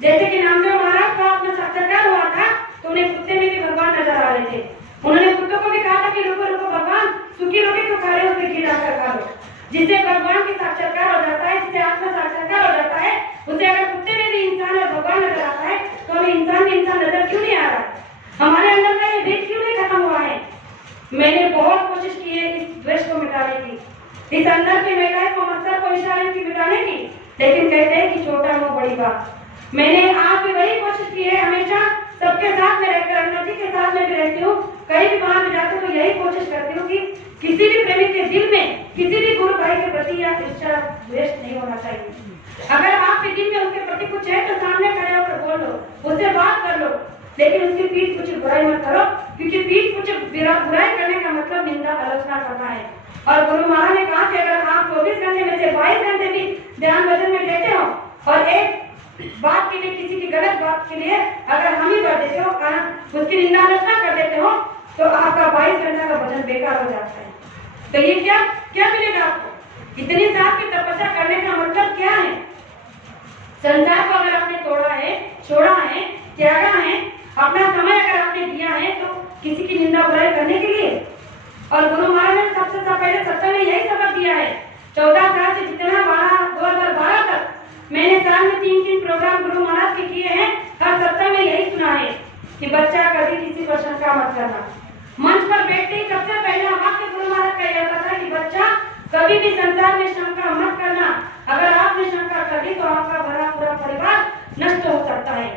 जैसे कि नामदेव महाराज का अपना साक्षात्कार हुआ था तो उन्हें कुत्ते में भी भगवान नजर आ रहे थे। उन्होंने कुत्तों को भी कहा था कि रुको रुको भगवान, सूखी रोटी क्यों खा रहे हो, उसमें घी डालकर खा लो। जिससे भगवान की साक्षात्कार हो जाता है, जिससे आत्मा साक्षात्कार हो जाता है, उसे अगर कुत्ते में भी इंसान और भगवान नजर आता है तो हमें इंसान में इंसान नजर क्यों नहीं आ रहा? हमारे अंदर का ये भेद क्यों नहीं खत्म हुआ है? मैंने बहुत कोशिश की है इस द्वेष को मिटाने की, इस अंदर की महिलाएं को मत्सर को इशारे की मिटाने की, लेकिन कहते हैं कि छोटा मुंह बड़ी बात। मैंने आज भी वही कोशिश की है, हमेशा सबके साथ में रहकर, अरुणा जी के साथ में भी रहती हूँ, कहीं भी बाहर में जाती हूँ तो यही कोशिश करती हूँ कि किसी भी प्रेमी के दिल में किसी भी गुरु भाई के प्रति या ईर्ष्या द्वेष नहीं होना चाहिए। अगर आपके दिल में उसके प्रति कुछ है तो सामने खड़े होकर बोल लो, उससे बात कर लो, लेकिन उसकी पीठ पीछे बुराई मत करो, क्योंकि पीठ पीछे बुराई करने का मतलब निंदा आलोचना करना है। और गुरु महाराज ने कहा कि अगर आप 24 घंटे में से 22 घंटे भी ध्यान भजन में देते हो और एक बात के लिए, किसी की गलत बात के लिए अगर हम ही कर देते हो, उसकी निंदा आलोचना कर देते हो, तो आपका 22 घंटा का भजन बेकार हो जाता है। तो ये क्या मिलेगा आपको? इतनी साल की तपस्या करने का मतलब क्या है? संसार को अगर आपने तोड़ा है, छोड़ा है, त्यागा है, अपना समय अगर आपने दिया है तो किसी की निंदा बुराई करने के लिए। और गुरु महाराज ने सबसे पहले सत्संग में यही सबक दिया है। 14 साल से जितना 2012 तक मैंने साल में 3 प्रोग्राम गुरु महाराज के किए हैं, हर सत्संग में यही सुना है कि बच्चा कभी किसी पर शंका मत करना। मंच पर बैठते ही सबसे पहला वाक्य गुरु महाराज का यह था कि बच्चा कभी भी संसार में शंका मत करना। अगर आपने शंका कर दी तो आपका भरा पूरा परिवार नष्ट हो सकता है।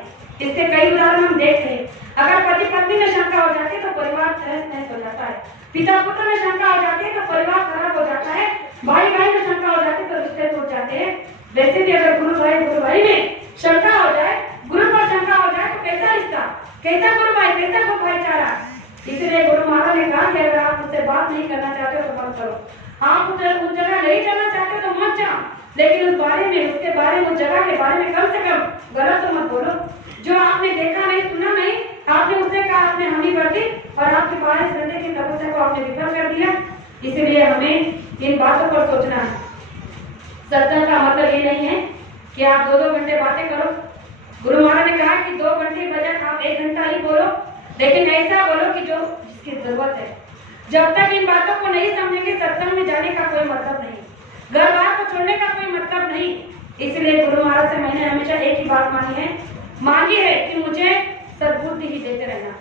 इसके कई उदाहरण हम देख रहे हैं। अगर पति पत्नी में शंका हो जाती है तो परिवार तहस नहस हो जाता है, पिता पुत्र में शंका हो जाती है तो परिवार खराब हो जाता है, भाई भाई में शंका हो जाती है तो रिश्ते टूट जाते हैं। वैसे भी अगर गुरु भाई में शंका हो जाए, गुरु पर शंका हो जाए तो कैसा रिश्ता, कैसा गुरु भाई, कैसा को भाईचारा। इसलिए गुरु महाराज ने कहा कि अगर आप उससे बात नहीं करना चाहते हो तो मत करो, आप उस जगह नहीं जाना चाहते हो तो मत जाओ, लेकिन उस बारे में, उसके बारे में, उस जगह के बारे में कम से कम गलत तो मत बोलो। जो आपने देखा नहीं, सुना नहीं, आपने उससे कहा, आपने हामी भर दी और आपके 22 घंटे की तपस्या को आपने विफल कर दिया। इसलिए हमें इन बातों पर सोचना है। सत्संग का मतलब ये नहीं है कि आप 2-2 घंटे बातें करो। गुरु महाराज ने कहा कि 2 घंटे बजाय आप 1 घंटा ही बोलो, लेकिन ऐसा बोलो कि जो जिसकी जरूरत है। जब तक इन बातों को नहीं समझेंगे सत्संग में जाने का कोई मतलब नहीं, घर बार को छोड़ने का कोई मतलब नहीं। इसलिए गुरु महाराज से मैंने हमेशा एक ही बात मांगी है कि मुझे सद्बुद्धि ही देते रहना।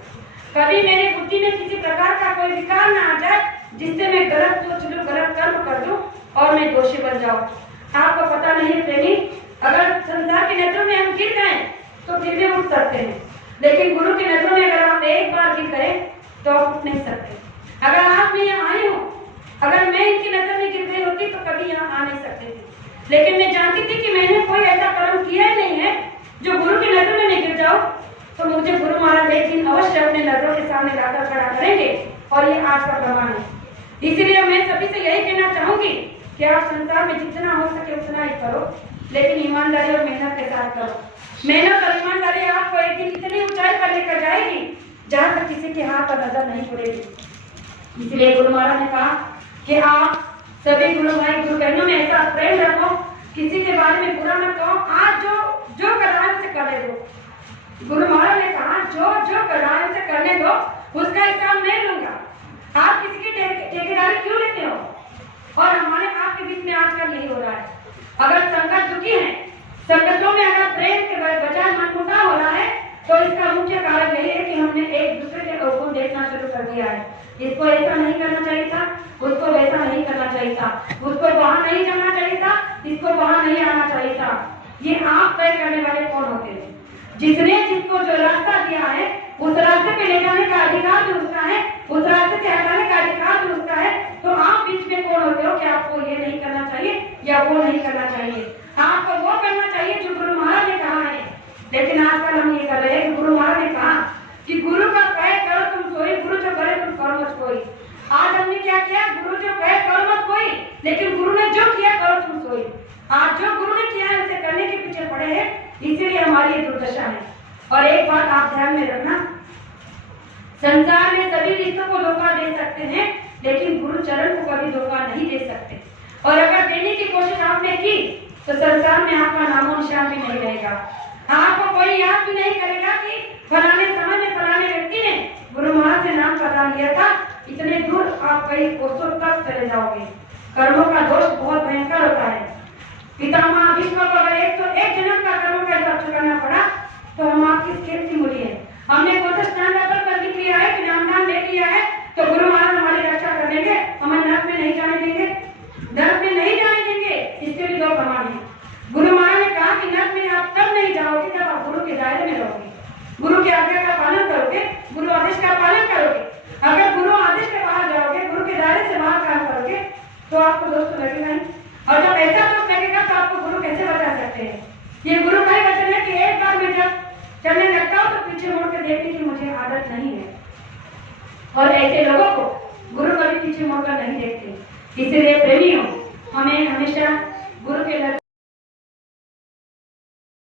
कभी मेरी बुद्धि में किसी प्रकार का कोई विकार ना आ जाए जिससे मैं गलत सोच लूं, गलत कर्म कर दूं और मैं दोषी बन जाऊं। आपको पता नहीं है प्रेमी, अगर संसार की नजरों में हम गिर गए तो फिर भी उठ सकते हैं, लेकिन गुरु की नजरों में अगर आप एक बार गिर गए तो आप उठ नहीं सकते। अगर आप मैं यहाँ आई हूँ, अगर मैं इनकी नजर में गिर गई होती तो कभी यहाँ आ नहीं सकती थी, लेकिन मैं जानती थी कि मैंने कोई ऐसा कर्म किया ही नहीं है जो गुरु की नजर में नहीं गिर जाओ, तो मुझे गुरु महाराज एक दिन अवश्य अपने नजरों के सामने लाकर खड़ा करेंगे। और ये आज का प्रमाण है। इसलिए मैं सभी से यही कहना चाहूंगी कि आप संसार में जितना हो सके उतना ही करो, लेकिन ईमानदारी और मेहनत के साथ करो। मेहनत और ईमानदारी आपको एक दिन इतनी ऊंचाई पर लेकर जाएगी जहाँ तक किसी के हाथ पर नजर नहीं पड़ेगी। इसलिए गुरु महाराज ने कहा कि आप सभी गुरु भाई गुरु बहनों में ऐसा प्रेम रखो, किसी के बारे में बुरा मत कहो। आज जो कर रहा है उसे करने दो। गुरु महाराज ने कहा जो कर रहा है उसे करने दो, उसका हिसाब मैं लूंगा। आप किसी की ठेकेदारी क्यों लेते हो? और हमारे आपके बीच में आजकल यही हो रहा है। अगर संगत दुखी है, संगतों में अगर प्रेम के बजाय मनमुटाव हो रहा है, तो इसका मुख्य कारण यही है कि हमने एक दूसरे के अवगुण देखना शुरू कर दिया है। इसको ऐसा नहीं करना चाहिए था, उसको वैसा नहीं करना चाहिए था, उसको वहां नहीं जाना चाहिए था, इसको वहां नहीं आना चाहिए था। ये आप तय करने वाले कौन होते हैं? जिसने जिसको जो रास्ता दिया है उस रास्ते पे ले जाने का अधिकार भी उसका है, उस रास्ते से हटाने का अधिकार भी उसका है। तो आप बीच में कौन होते हो कि आपको ये नहीं करना चाहिए या वो नहीं करना चाहिए? आपको वो करना चाहिए जो गुरु महाराज ने कहा है। लेकिन आजकल हम ये कर रहे हैं कि गुरु महाराज ने कहा कि गुरु का कहे करो तुम सोई, गुरु जो करे तुम करो मत कोई। आज हमने क्या किया? गुरु जो कहे करो मत कोई, लेकिन गुरु ने जो किया करो तुम सोई। आज जो गुरु ने किया है उसे करने के पीछे पड़े हैं, इसीलिए हमारी ये दुर्दशा है। और एक बात आप ध्यान में रखना, संसार में सभी रिश्तों को धोखा दे सकते हैं, लेकिन गुरु चरण को कभी धोखा नहीं दे सकते। और अगर देने की कोशिश आपने की तो संसार में आपका नामो निशान भी नहीं रहेगा। आपको कोई याद भी नहीं करेगा कि फलाने समय में फलाने व्यक्ति ने गुरु महाराज से नाम पता लिया था। इतने दूर आप कई कोसों तक चले जाओगे। कर्मों का दोष बहुत भयंकर होता है। पितामह भीष्म को अगर 101 जन्म का कर्मों का हिसाब चुकाना पड़ा तो हम आपकी खेत की मूल्य है। हमने कोशिश स्नान कर लिया है कि नाम ले लिया है तो गुरु महाराज हमारी रक्षा कर देंगे, हमें नरक में नहीं जाने देंगे, नरक में नहीं जाने देंगे। इसके भी दो प्रमाण हैं। गुरु महाराज ने कहा कि नरक में आप तब नहीं जाओगे जब आप गुरु के दायरे में रहोगे, गुरु की आज्ञा का पालन करोगे, गुरु आदेश का पालन करोगे। अगर गुरु आदेश के बाहर जाओगे, गुरु के दायरे से बाहर काम करोगे तो आपको दोस्त लगेगा नहीं। और जब ऐसा दोस्त लगेगा तो आपको गुरु कैसे बचा सकते हैं? ये गुरु का ही वचन है कि एक बार मैं जब चलने लगता हूँ तो पीछे मुड़ के देखने की मुझे आदत नहीं है। और ऐसे लोगों को गुरु कभी पीछे मुड़कर नहीं देखते। इसलिए प्रेमियों, हमें हमेशा गुरु के